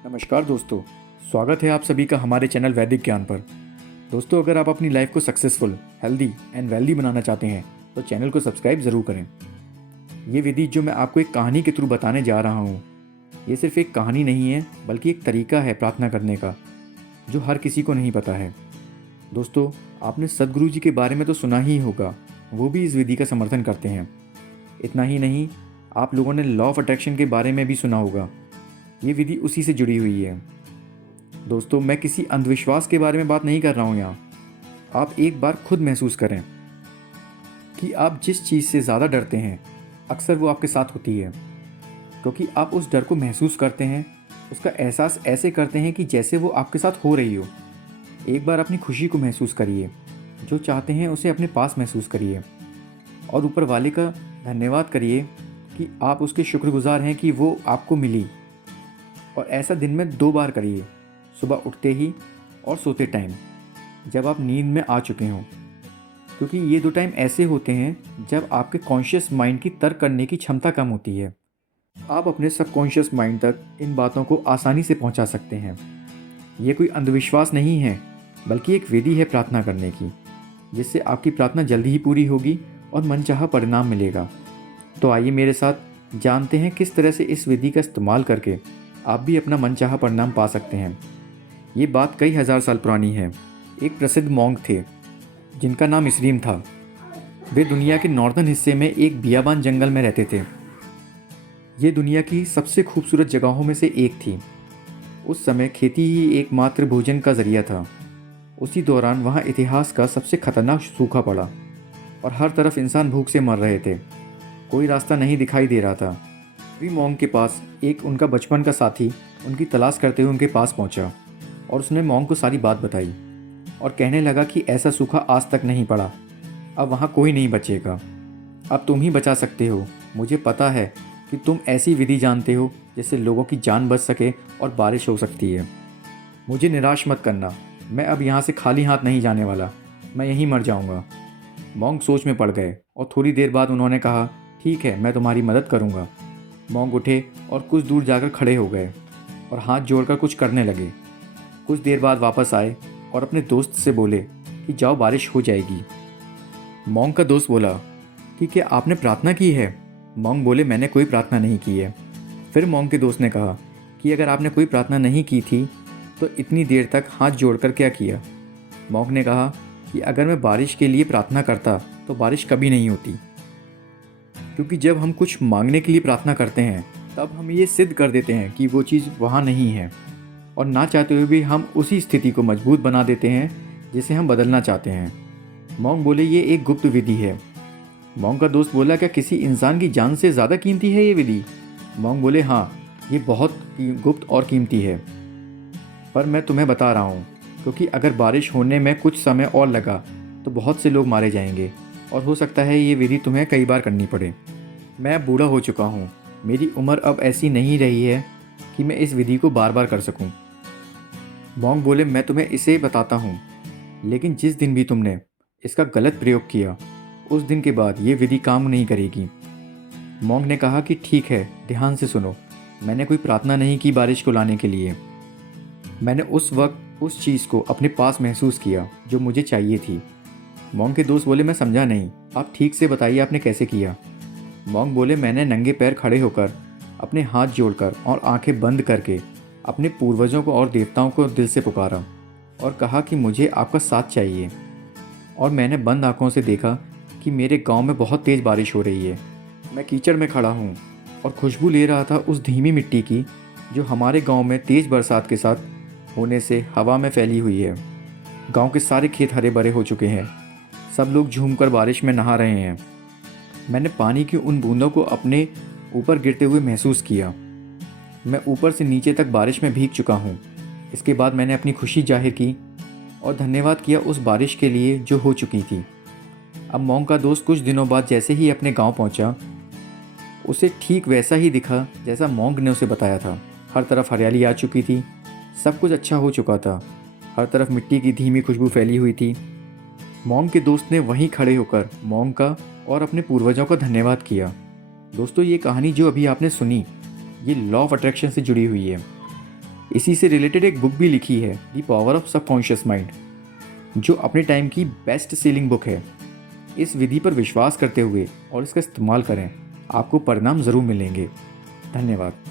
नमस्कार दोस्तों, स्वागत है आप सभी का हमारे चैनल वैदिक ज्ञान पर। दोस्तों, अगर आप अपनी लाइफ को सक्सेसफुल, हेल्दी एंड वेल्दी बनाना चाहते हैं तो चैनल को सब्सक्राइब ज़रूर करें। ये विधि जो मैं आपको एक कहानी के थ्रू बताने जा रहा हूँ, ये सिर्फ एक कहानी नहीं है बल्कि एक तरीका है प्रार्थना करने का जो हर किसी को नहीं पता है। दोस्तों, आपने सदगुरु जी के बारे में तो सुना ही होगा, वो भी इस विधि का समर्थन करते हैं। इतना ही नहीं, आप लोगों ने लॉ ऑफ अट्रैक्शन के बारे में भी सुना होगा। ये विधि उसी से जुड़ी हुई है। दोस्तों, मैं किसी अंधविश्वास के बारे में बात नहीं कर रहा हूँ यहाँ। आप एक बार खुद महसूस करें कि आप जिस चीज़ से ज़्यादा डरते हैं अक्सर वो आपके साथ होती है, क्योंकि आप उस डर को महसूस करते हैं, उसका एहसास ऐसे करते हैं कि जैसे वो आपके साथ हो रही हो। एक बार अपनी खुशी को महसूस करिए, जो चाहते हैं उसे अपने पास महसूस करिए और ऊपर वाले का धन्यवाद करिए कि आप उसके शुक्रगुजार हैं कि वो आपको मिली। और ऐसा दिन में 2 बार करिए, सुबह उठते ही और सोते टाइम, जब आप नींद में आ चुके हों, क्योंकि ये 2 टाइम ऐसे होते हैं जब आपके कॉन्शियस माइंड की तर्क करने की क्षमता कम होती है। आप अपने सबकॉन्शियस माइंड तक इन बातों को आसानी से पहुंचा सकते हैं। ये कोई अंधविश्वास नहीं है बल्कि एक विधि है प्रार्थना करने की, जिससे आपकी प्रार्थना जल्दी ही पूरी होगी और मनचाहा परिणाम मिलेगा। तो आइए मेरे साथ जानते हैं किस तरह से इस विधि का इस्तेमाल करके आप भी अपना मनचाहा परिणाम पा सकते हैं। ये बात कई हज़ार साल पुरानी है। एक प्रसिद्ध मॉन्क थे जिनका नाम इसरीम था। वे दुनिया के नॉर्दर्न हिस्से में एक बियाबान जंगल में रहते थे। ये दुनिया की सबसे खूबसूरत जगहों में से एक थी। उस समय खेती ही एकमात्र भोजन का जरिया था। उसी दौरान वहाँ इतिहास का सबसे खतरनाक सूखा पड़ा और हर तरफ इंसान भूख से मर रहे थे। कोई रास्ता नहीं दिखाई दे रहा था। मॉन्क के पास एक उनका बचपन का साथी उनकी तलाश करते हुए उनके पास पहुंचा और उसने मॉन्क को सारी बात बताई और कहने लगा कि ऐसा सूखा आज तक नहीं पड़ा, अब वहाँ कोई नहीं बचेगा, अब तुम ही बचा सकते हो। मुझे पता है कि तुम ऐसी विधि जानते हो जिससे लोगों की जान बच सके और बारिश हो सकती है। मुझे निराश मत करना, मैं अब यहाँ से खाली हाथ नहीं जाने वाला, मैं यहीं मर जाऊँगा। मॉन्क सोच में पड़ गए और थोड़ी देर बाद उन्होंने कहा, ठीक है, मैं तुम्हारी मदद करूँगा। मॉन्क उठे और कुछ दूर जाकर खड़े हो गए और हाथ जोड़कर कुछ करने लगे। कुछ देर बाद वापस आए और अपने दोस्त से बोले कि जाओ, बारिश हो जाएगी। मॉन्क का दोस्त बोला कि क्या आपने प्रार्थना की है? मॉन्क बोले, मैंने कोई प्रार्थना नहीं की है। फिर मॉन्क के दोस्त ने कहा कि अगर आपने कोई प्रार्थना नहीं की थी तो इतनी देर तक हाथ जोड़कर क्या किया? मॉन्क ने कहा कि अगर मैं बारिश के लिए प्रार्थना करता तो बारिश कभी नहीं होती, क्योंकि जब हम कुछ मांगने के लिए प्रार्थना करते हैं तब हम ये सिद्ध कर देते हैं कि वो चीज़ वहाँ नहीं है और ना चाहते हुए भी हम उसी स्थिति को मजबूत बना देते हैं जिसे हम बदलना चाहते हैं। मॉन्क बोले, ये एक गुप्त विधि है। मॉन्क का दोस्त बोला, क्या किसी इंसान की जान से ज़्यादा कीमती है ये विधि? मॉन्क बोले, हाँ, ये बहुत गुप्त और कीमती है, पर मैं तुम्हें बता रहा हूँ क्योंकि अगर बारिश होने में कुछ समय और लगा तो बहुत से लोग मारे जाएंगे और हो सकता है ये विधि तुम्हें कई बार करनी पड़े। मैं अब बूढ़ा हो चुका हूँ, मेरी उम्र अब ऐसी नहीं रही है कि मैं इस विधि को बार बार कर सकूँ। मॉन्क बोले, मैं तुम्हें इसे बताता हूँ, लेकिन जिस दिन भी तुमने इसका गलत प्रयोग किया उस दिन के बाद ये विधि काम नहीं करेगी। मॉन्क ने कहा कि ठीक है, ध्यान से सुनो, मैंने कोई प्रार्थना नहीं की बारिश को लाने के लिए। मैंने उस वक्त उस चीज़ को अपने पास महसूस किया जो मुझे चाहिए थी। मॉन्क के दोस्त बोले, मैं समझा नहीं, आप ठीक से बताइए आपने कैसे किया? मॉन्क बोले, मैंने नंगे पैर खड़े होकर, अपने हाथ जोड़कर और आंखें बंद करके अपने पूर्वजों को और देवताओं को दिल से पुकारा और कहा कि मुझे आपका साथ चाहिए। और मैंने बंद आंखों से देखा कि मेरे गांव में बहुत तेज़ बारिश हो रही है। मैं कीचड़ में खड़ा हूँ और खुशबू ले रहा था उस धीमी मिट्टी की जो हमारे गाँव में तेज़ बरसात के साथ होने से हवा में फैली हुई है। गाँव के सारे खेत हरे भरे हो चुके हैं, सब लोग झूमकर बारिश में नहा रहे हैं। मैंने पानी की उन बूंदों को अपने ऊपर गिरते हुए महसूस किया। मैं ऊपर से नीचे तक बारिश में भीग चुका हूँ। इसके बाद मैंने अपनी खुशी जाहिर की और धन्यवाद किया उस बारिश के लिए जो हो चुकी थी। अब मॉन्क का दोस्त कुछ दिनों बाद जैसे ही अपने गांव पहुंचा, उसे ठीक वैसा ही दिखा जैसा मॉन्क ने उसे बताया था। हर तरफ हरियाली आ चुकी थी, सब कुछ अच्छा हो चुका था, हर तरफ मिट्टी की धीमी खुशबू फैली हुई थी। मॉन्क के दोस्त ने वहीं खड़े होकर मॉन्क का और अपने पूर्वजों का धन्यवाद किया। दोस्तों, ये कहानी जो अभी आपने सुनी, ये लॉ ऑफ अट्रैक्शन से जुड़ी हुई है। इसी से रिलेटेड एक बुक भी लिखी है, the power of subconscious mind, जो अपने टाइम की बेस्ट सेलिंग बुक है। इस विधि पर विश्वास करते हुए और इसका इस्तेमाल करें, आपको परिणाम ज़रूर मिलेंगे। धन्यवाद।